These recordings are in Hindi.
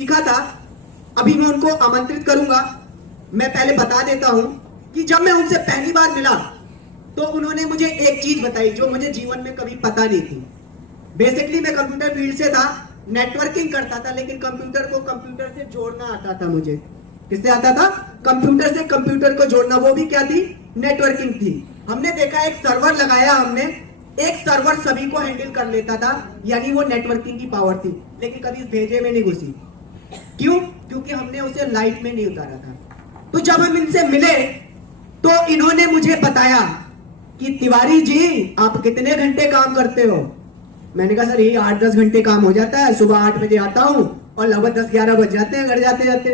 सीखा था। अभी मैं उनको आमंत्रित करूंगा। मैं पहले बता देता हूं कि जब मैं उनसे पहली बार मिला तो उन्होंने मुझे एक चीज बताई जो मुझे जीवन में कभी पता नहीं थी। बेसिकली मैं कंप्यूटर फील्ड से था, नेटवर्किंग करता था, लेकिन कंप्यूटर को कंप्यूटर से जोड़ना आता था मुझे। किससे आता था? कंप्यूटर से कंप्यूटर को जोड़ना। वो भी क्या थी? नेटवर्किंग थी। हमने देखा एक सर्वर लगाया, हमने एक सर्वर सभी को हैंडल कर लेता था, यानी वो नेटवर्किंग की पावर थी, लेकिन कभी भेजे में नहीं घुसी। क्यों? क्योंकि हमने उसे लाइट में नहीं उतारा था। तो जब हम इनसे मिले तो इन्होंने मुझे बताया कि तिवारी जी आप कितने घंटे काम करते हो? मैंने कहा सर यही 8-10 घंटे काम हो जाता है। सुबह 8 बजे आता हूं और लगभग 10-11 बज जाते हैं घर जाते जाते।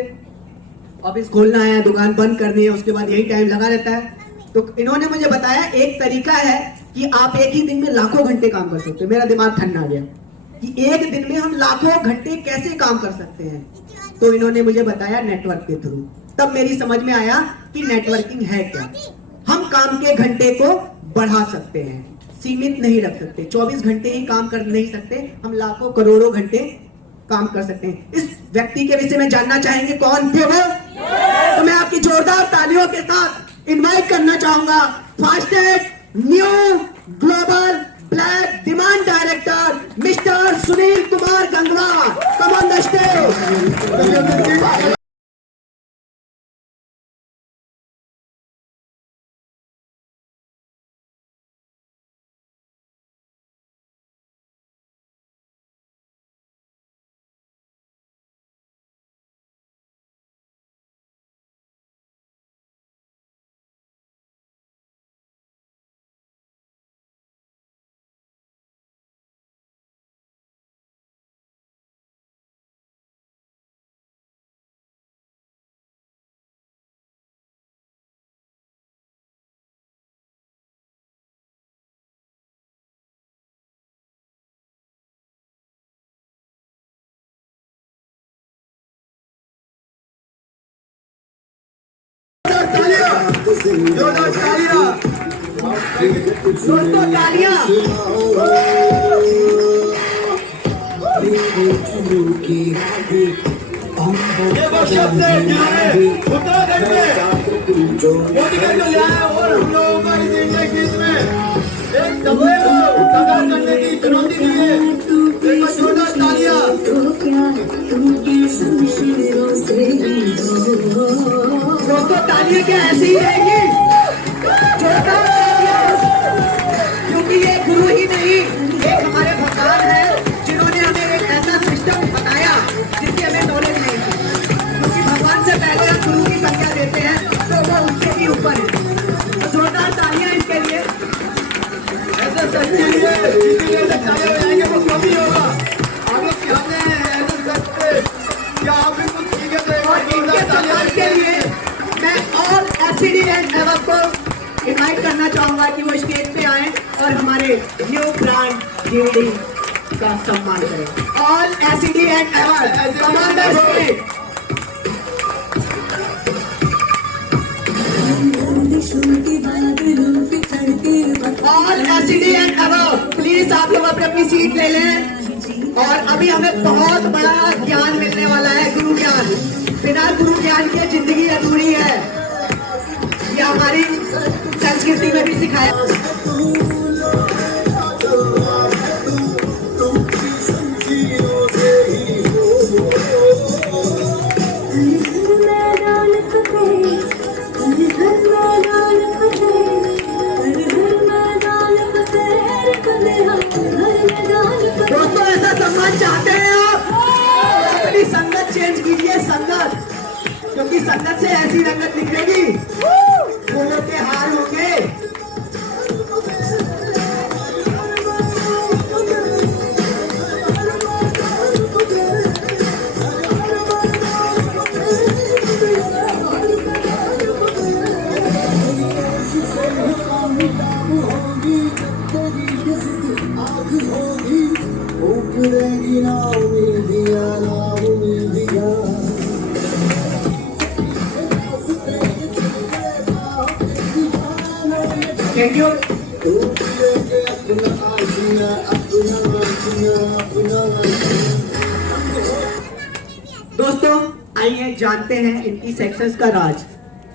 ऑफिस खोलना है, दुकान बंद करनी है, उसके बाद यही टाइम लगा रहता है। तो इन्होंने मुझे बताया एक तरीका है कि आप एक ही दिन में लाखों घंटे काम कर सकते हो। मेरा दिमाग ठंडा आ गया कि एक दिन में हम लाखों घंटे कैसे काम कर सकते हैं। तो इन्होंने मुझे बताया नेटवर्क के थ्रू। तब मेरी समझ में आया कि नेटवर्किंग है क्या। हम काम के घंटे को बढ़ा सकते हैं, सीमित नहीं रख सकते। 24 घंटे ही काम कर नहीं सकते, हम लाखों करोड़ों घंटे काम कर सकते हैं। इस व्यक्ति के विषय में जानना चाहेंगे कौन थे वो? तो मैं आपकी जोरदार तालियों के साथ इनवाइट करना चाहूंगा fastest new global black demand director mister Sunil Kumar Gangwa. Come on the stage. जोरदार तालियां, दोस्तों तालियां। ये वो शब्द है जिन्होंने उत्तराखंड में मोदीगढ़ को लिया है और हम लोगों को इस इंडिया गीत में एक दबे को साकार करने की चुनौती दी है। देखो जोरदार तालियां। दोस्तों तालियां क्या ऐसी ही रहेगी? जोरदार तालियां, क्योंकि ये गुरु ही नहीं एक हमारे भगवान है जिन्होंने हमें एक ऐसा सिस्टम बताया जिसकी हमें नॉलेज नहीं थी। क्योंकि भगवान से पहले हम गुरु की संज्ञा देते हैं तो वो उनसे भी ऊपर है। तो जोरदार तालियां इसके लिए। ऐसे सच्चे लिए तालियां बजाएंगे वो कभी होगा। आगे क्या ऐसे सच्चे क्या आप भी कुछ ठीक है? और इनके सम्मान के लिए मैं ऑल एसिडी एंड एवर को इनवाइट करना चाहूंगा कि वो स्टेज पे आए और हमारे न्यू ब्रांड जीडी का सम्मान करें। All ACD and ever come on the stage. All ACD and ever please आप लोग अपनी अपनी सीट ले लें। और अभी हमें बहुत बड़ा ज्ञान मिलने वाला है, गुरु ज्ञान। बिना गुरु ज्ञान के जिंदगी अधूरी है, ये हमारी संस्कृति में भी सिखाया। दोस्तों ऐसा सम्मान चाहते हैं आप? अपनी संगत चेंज कीजिए, संगत, क्योंकि संगत से ऐसी रंगत निकलेगी, फूलों के हार होंगे। Thank you. आइए जानते हैं इनकी सक्सेस का राज,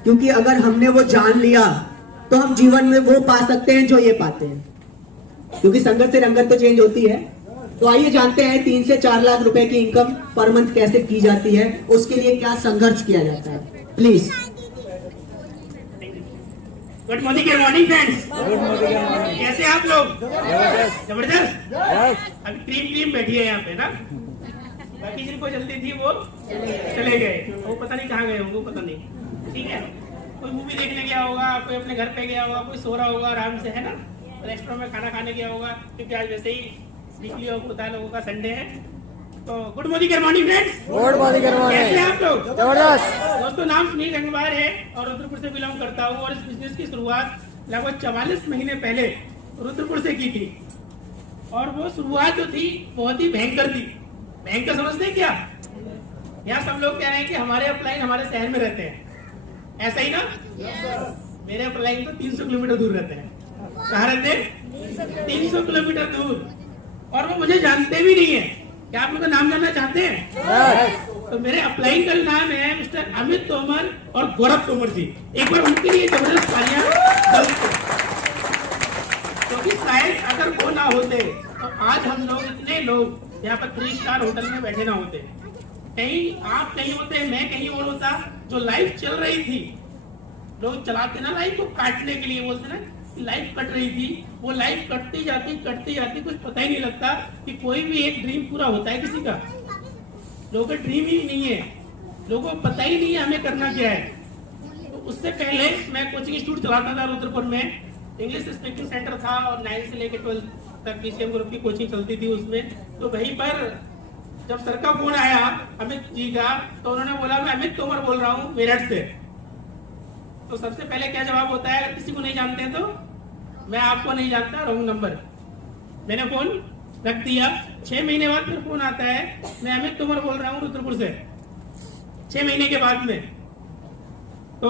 क्योंकि अगर हमने वो जान लिया तो हम जीवन में वो पा सकते हैं जो ये पाते हैं, क्योंकि संगत से रंगत तो चेंज होती है। तो आइए जानते हैं 3 से 4 लाख रुपए की इनकम पर मंथ कैसे की जाती है, उसके लिए क्या संघर्ष किया जाता है। प्लीज। गुड मॉर्निंग फ्रेंड्स, कैसे आप लोग? जबरदस्त। अभी क्रीम बैठी है यहाँ पे ना, बाकी जिनको जल्दी थी वो चले गए, वो पता नहीं कहाँ गए होंगे, वो पता नहीं। ठीक है, कोई मूवी देखने गया होगा, कोई अपने घर पे गया होगा, कोई सो रहा होगा आराम से, है ना, रेस्टोरेंट में खाना खाने गया होगा, क्योंकि आज वैसे ही वीकली ऑफ होता है लोगों का, संडे है। तो good morning friends, good morning. कैसे हैं आप लोग? जबरदस्त। दोस्तों, नाम सुनील गंगवार है और रुद्रपुर से बिलोंग करता हूँ, और इस बिजनेस की शुरुआत लगभग 44 महीने पहले रुद्रपुर से की थी। और वो शुरुआत जो थी बहुत ही भयंकर थी। भयंकर समझते हैं क्या? यहाँ सब लोग कह रहे हैं कि हमारे अपलाइन हमारे शहर में रहते हैं, ऐसा ही ना? मेरे अपलाइन तो 300 किलोमीटर दूर रहते हैं। कहाँ रहते हैं? 300 किलोमीटर दूर, और वो मुझे जानते भी नहीं है। क्या आप लोग नाम जानना चाहते हैं? तो मेरे अपलाइन का नाम है मिस्टर अमित तोमर और गौरव तोमर जी। एक बार उनके लिए जबरदस्त तालियां। क्योंकि शायद अगर वो ना होते तो आज हम लोग इतने लोग यहाँ पर 3 स्टार होटल में बैठे ना होते। कहीं आप कहीं होते, मैं कहीं और होता। जो लाइफ चल रही थी, लोग चलाते ना लाइफ को काटने के लिए, बोलते ना लाइफ कट रही थी, वो लाइफ कटती जाती कुछ पता ही नहीं लगता कि कोई भी एक ड्रीम पूरा होता है किसी का। लोगों का ड्रीम ही नहीं है, लोगों को पता ही नहीं है हमें करना क्या है। तो उससे पहले मैं कोचिंग इंस्टीट्यूट चलाता था रुद्रपुर में, इंग्लिश स्पीकिंग सेंटर था, और 9 से लेकर 12 तक पीसीएम ग्रुप की कोचिंग चलती थी उसमें। तो वहीं पर जब सर का फोन आया अमित जी का, तो उन्होंने बोला मैं अमित तोमर बोल रहा हूँ मेरठ से। तो सबसे पहले क्या जवाब होता है? किसी को नहीं जानते हैं तो मैं आपको नहीं जानता, रॉन्ग नंबर। मैंने फोन रख दिया। 6 महीने बाद फिर फोन आता है, मैं अमित तोमर बोल रहा हूँ रुद्रपुर से, 6 महीने के बाद में। तो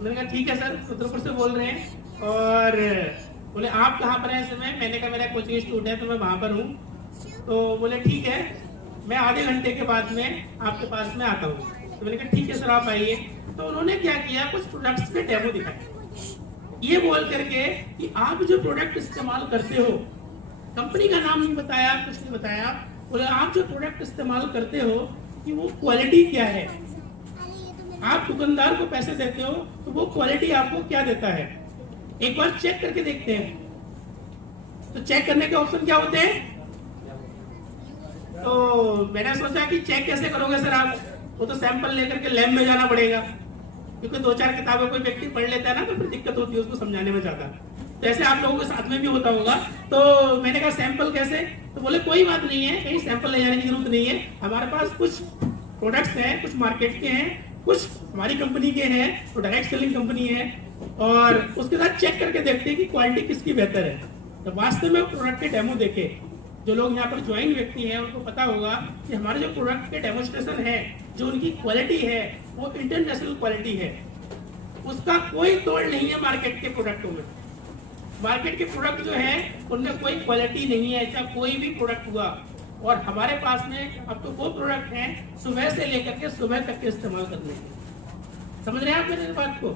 मैंने कहा ठीक है सर, रुद्रपुर से बोल रहे हैं। और बोले आप कहाँ पर हैं इस समय? मैंने कहा मेरा कोचिंग इंस्टीट्यूट है तो मैं वहां पर हूँ। तो बोले ठीक है, मैं आधे घंटे के बाद में आपके पास में आता हूँ। तो मैंने कहा ठीक है सर, आप आइए। तो उन्होंने क्या किया, कुछ प्रोडक्ट्स के डेमो दिखाए, ये बोल करके कि आप जो प्रोडक्ट इस्तेमाल करते हो, कंपनी का नाम नहीं बताया, कुछ नहीं बताया, बोले आप जो प्रोडक्ट इस्तेमाल करते हो कि वो क्वालिटी क्या है। आप दुकानदार को पैसे देते हो तो वो क्वालिटी आपको क्या देता है, एक बार चेक करके देखते हैं। तो चेक करने के ऑप्शन क्या होते हैं? तो मैंने सोचा कि चेक कैसे करोगे सर आप? वो तो सैंपल लेकर के लैब में जाना पड़ेगा, क्योंकि 2-4 किताबें कोई व्यक्ति पढ़ लेता है ना, तो फिर दिक्कत होती है उसको समझाने में ज्यादा। तो ऐसे आप लोगों के साथ में भी होता होगा। तो मैंने कहा सैंपल कैसे? तो बोले कोई बात नहीं है, कहीं सैंपल ले जाने की जरूरत नहीं है, हमारे पास कुछ प्रोडक्ट्स हैं, कुछ मार्केट के हैं, कुछ हमारी कंपनी के हैं, तो डायरेक्ट सेलिंग कंपनी है, और उसके साथ चेक करके देखते हैं कि क्वालिटी किसकी बेहतर है। तो वास्तव में प्रोडक्ट के डेमो देखे, जो लोग यहाँ पर ज्वाइन व्यक्ति हैं उनको पता होगा कि हमारे जो प्रोडक्ट के डेमोस्ट्रेशन है, जो उनकी क्वालिटी है वो इंटरनेशनल क्वालिटी है, उसका कोई तोड़ नहीं है मार्केट के प्रोडक्टों में। मार्केट के प्रोडक्ट जो है उनमें कोई क्वालिटी नहीं है, ऐसा कोई भी प्रोडक्ट हुआ। और हमारे पास में अब तो वो प्रोडक्ट हैं सुबह से लेकर के सुबह तक के इस्तेमाल करने के। समझ रहे हैं आप मेरी बात को?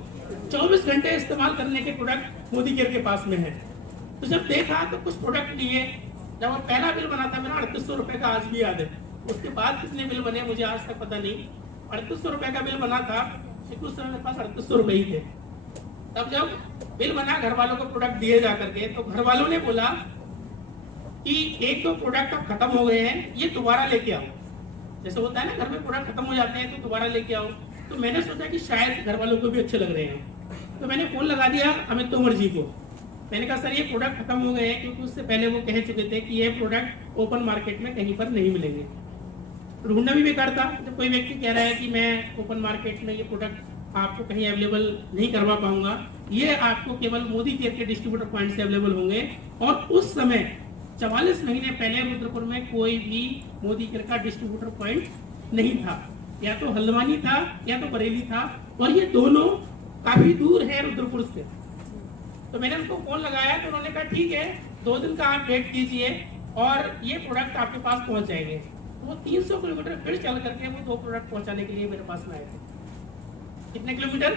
24 घंटे इस्तेमाल करने के प्रोडक्ट मोदी केयर के पास में है। तो जब देखा तो कुछ प्रोडक्ट लिए, जब वो पहला बिल बना था मेरा 3800 रुपए का, आज भी याद है। उसके बाद कितने बिल बने मुझे आज तक पता नहीं। 3800 रुपए का बिल बना था, उस समय मेरे पास 3800 रुपए ही थे। तब जब बिल बना, घर वालों को प्रोडक्ट दिए जा करके, तो घर वालों ने बोला कि 1-2 प्रोडक्ट अब खत्म हो गए हैं, ये दोबारा लेके आओ। जैसे होता है ना, घर में प्रोडक्ट खत्म हो जाते हैं तो दोबारा लेके आओ। तो मैंने सोचा कि शायद घर वालों को भी अच्छे लग रहे हैं, तो मैंने फोन लगा दिया अमित तोमर जी को। मैंने कहा सर ये प्रोडक्ट खत्म हो गए हैं, क्योंकि उससे पहले वो कह चुके थे कि ये प्रोडक्ट ओपन मार्केट में कहीं पर नहीं मिलेंगे। ढूंढना भी बेकार था, जब कोई व्यक्ति कह रहा है कि मैं ओपन मार्केट में ये प्रोडक्ट आपको कहीं अवेलेबल नहीं करवा पाऊंगा, ये आपको केवल मोदी केयर के डिस्ट्रीब्यूटर पॉइंट से अवेलेबल होंगे। और उस समय 44 महीने पहले रुद्रपुर में कोई भी मोदी केयर का डिस्ट्रीब्यूटर पॉइंट नहीं था, या तो हल्द्वानी था या तो बरेली था, और ये दोनों काफी दूर है रुद्रपुर से। तो मैंने उनको फोन लगाया तो उन्होंने कहा ठीक है, 2 दिन का आप वेट कीजिए और ये प्रोडक्ट आपके पास पहुंच जाएंगे। वो 300 किलोमीटर फिर चल करके वो 2 प्रोडक्ट पहुंचाने के लिए मेरे पास में आए थे। कितने किलोमीटर?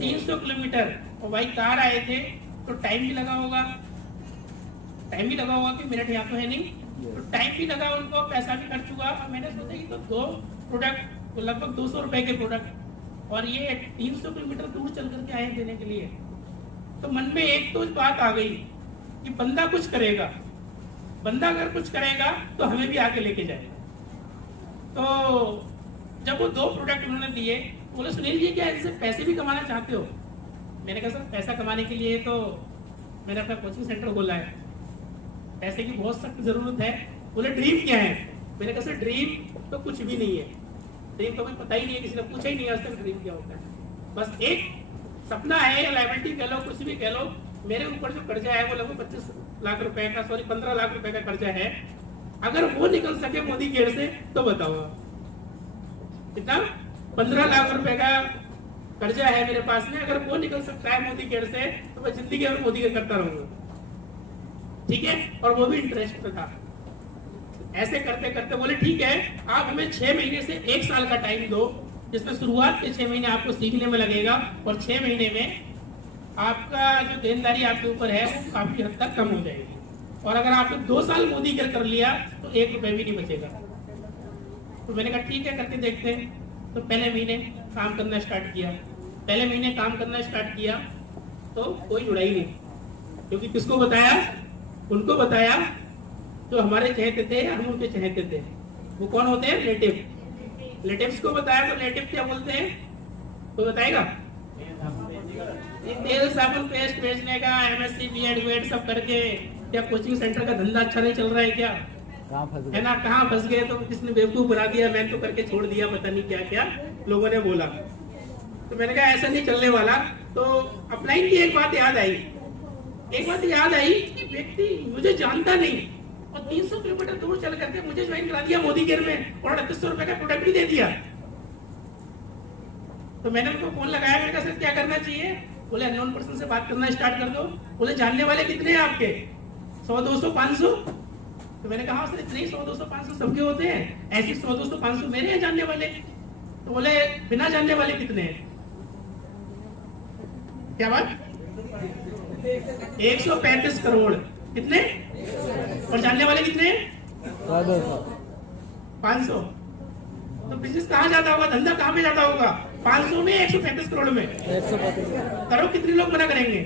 300 किलोमीटर। और भाई कार आए थे तो टाइम भी लगा होगा, कि मिनट यहाँ तो है नहीं, तो टाइम भी लगा उनको, पैसा भी खर्च हुआ। और मैंने सोचा कि तो 2 प्रोडक्ट तो लगभग 200 रुपए के प्रोडक्ट, और ये 300 किलोमीटर दूर चल करके आए देने के लिए। तो मन में एक तो बात आ गई कि बंदा कुछ करेगा, बंदा अगर कुछ करेगा तो हमें भी आगे लेके जाएगा। तो जब वो 2 प्रोडक्ट उन्होंने दिए, बोले सुनील जी क्या इससे पैसे भी कमाना चाहते हो? मैंने कहा सर पैसा कमाने के लिए तो मैंने अपना कोचिंग सेंटर खोला है, पैसे की बहुत सख्त जरूरत है। बोले ड्रीम क्या है? मैंने कहा सर ड्रीम तो कुछ भी नहीं है, ड्रीम तो हमें पता ही नहीं है, किसी ने पूछा ही नहीं आज तक ड्रीम क्या होता है। बस एक सपना है या लाइबिलिटी कह लो, कुछ भी कह लो। मेरे ऊपर जो कर्जा है वो लगभग 25 लाख रुपए का, 15 लाख रुपए का कर्जा है। अगर वो निकल सके मोदी केयर से तो बताओ कितना? 15 लाख रुपए का कर्जा है मेरे पास में। अगर वो निकल सकता है मोदी केयर से तो मैं जिंदगी भर मोदी केयर करता रहूंगा, ठीक है? और वो भी इंटरेस्ट पे था। ऐसे करते करते बोले ठीक है आप हमें 6 महीने से 1 साल का टाइम दो, जिसमें शुरुआत के 6 महीने आपको सीखने में लगेगा, और 6 महीने में आपका जो देनदारी आपके ऊपर है वो काफी हद तक कम हो जाएगी। और अगर आपने 2 साल मोदी केयर कर लिया तो 1 रुपए भी नहीं बचेगा। तो मैंने कहा ठीक है करके देखते हैं। तो पहले महीने काम करना स्टार्ट किया, तो कोई जुड़ा ही नहीं, क्योंकि किसको बताया? उनको बताया जो हमारे चहेते थे, हम उनके चहेते थे। वो कौन होते हैं? रिलेटिव्स को बताया। तो रिलेटिव क्या बोलते हैं? कोई बताएगा? तेल साबुन पेस्ट बेचने का MSc B.Ed सब करके क्या कोचिंग सेंटर का धंधा अच्छा नहीं चल रहा है क्या? है ना, कहाँ फंस गए? तो किसने बेवकूफ बना दिया, मैंने तो करके छोड़ दिया, पता नहीं क्या क्या लोगों ने बोला। तो मैंने कहा ऐसा नहीं चलने वाला। तो अपलाइन की एक बात याद आई कि व्यक्ति मुझे जानता नहीं और 300 किलोमीटर दूर चल करके मुझे ज्वाइन करा दिया मोदी केयर में, और 3800 रुपए का प्रोडक्ट भी दे दिया। तो मैंने उनको फोन लगाया, मैंने कहा सर क्या करना चाहिए? बोले अननोन पर्सन से बात करना स्टार्ट कर दो। बोले जानने वाले कितने हैं आपके? 100, 200, 500? तो मैंने कहा सर इतने 100, 200, 500 सबके होते हैं, ऐसे 100, 200, 500 मेरे हैं जानने वाले। तो बोले बिना जानने वाले कितने हैं? क्या बात? 135 करोड़। कितने? और जानने वाले कितने हैं? 500। तो बिजनेस कहाँ जाता होगा, धंधा कहाँ पे जाता होगा? 500 में 135 करोड़ में। करो कितने लोग मना करेंगे?